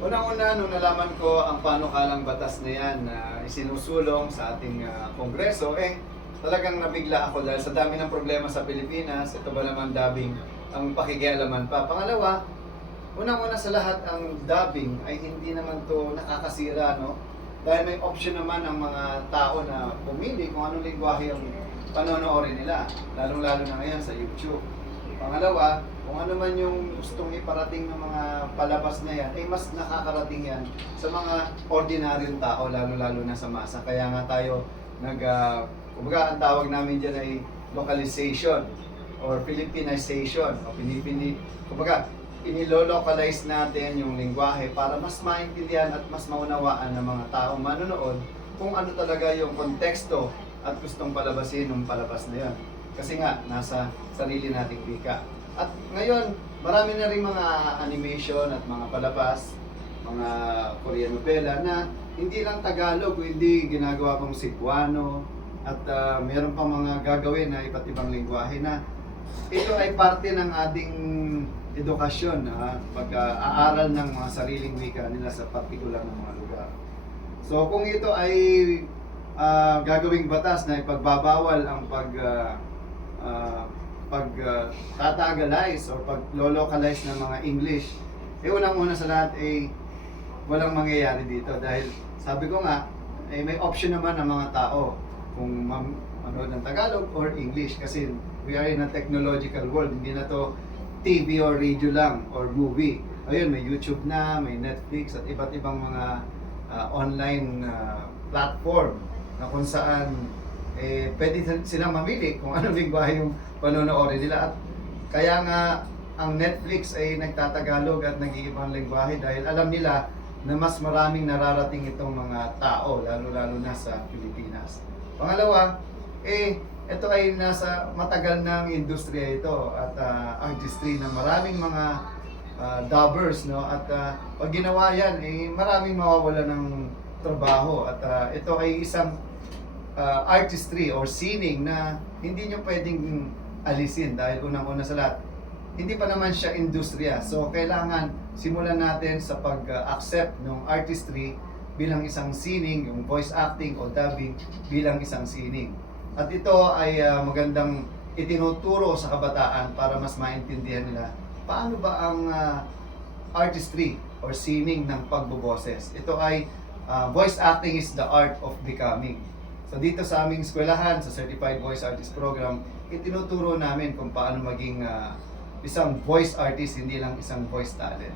Unang-una, nung nalaman ko ang panukalang batas na yan na isinusulong sa ating Kongreso, talagang nabigla ako dahil sa dami ng problema sa Pilipinas. Ito ba naman dubbing ang pakikialaman pa? Pangalawa, unang-una sa lahat, ang dubbing ay hindi naman to nakakasira, no? Dahil may option naman ang mga tao na pumili kung anong lingwahe ang panonoorin nila, lalong-lalo na ngayon sa YouTube. Pangalawa, kung ano man yung gustong iparating ng mga palabas na yan, mas nakakarating yan sa mga ordinaryong tao, lalo-lalo na sa masa. Kaya nga tayo kumbaga ang tawag namin dyan ay localization or Filipinization. O kumbaga, inilolocalize natin yung lingwahe para mas maintindihan at mas maunawaan ng mga taong manonood kung ano talaga yung konteksto at gustong palabasin ng palabas na yan. Kasi nga, nasa sarili nating wika. At ngayon, marami na rin mga animation at mga palabas, mga Korean novela na hindi lang Tagalog, hindi ginagawa pang Cebuano, at meron pang mga gagawin na iba't ibang lingwahe na ito ay parte ng ating edukasyon, pag-aaral ng mga sariling wika nila sa partikular na mga lugar. So kung ito ay gagawing batas na ipagbabawal ang tatagalize or pag-localize ng mga English, unang-una sa lahat walang mangyayari dito dahil sabi ko nga, may option naman ng mga tao kung manood ng Tagalog or English kasi we are in a technological world, hindi na to TV or radio lang or movie. Ayun, may YouTube na, may Netflix at iba't ibang mga online platform na kung saan pwede silang mamili kung anong lingwahe yung panonoorin nila. At kaya nga ang Netflix ay nagtatagalog at nag-iibang lingwahe dahil alam nila na mas maraming nararating itong mga tao, lalo-lalo na sa Pilipinas. Pangalawa, ito ay nasa matagal ng industriya ito at artistry ng maraming mga dubbers, no? At pag ginawa yan, maraming mawawala ng trabaho at ito ay isang artistry or sining na hindi nyo pwedeng alisin dahil unang-una sa lahat, hindi pa naman siya industriya. So, kailangan simulan natin sa pag-accept ng artistry bilang isang sining, yung voice acting o dubbing bilang isang sining. At ito ay magandang itinuturo sa kabataan para mas maintindihan nila paano ba ang artistry or sining ng pagboboses. Ito ay voice acting is the art of becoming. So dito sa aming eskwelahan, sa Certified Voice Artist Program, itinuturo namin kung paano maging isang voice artist, hindi lang isang voice talent.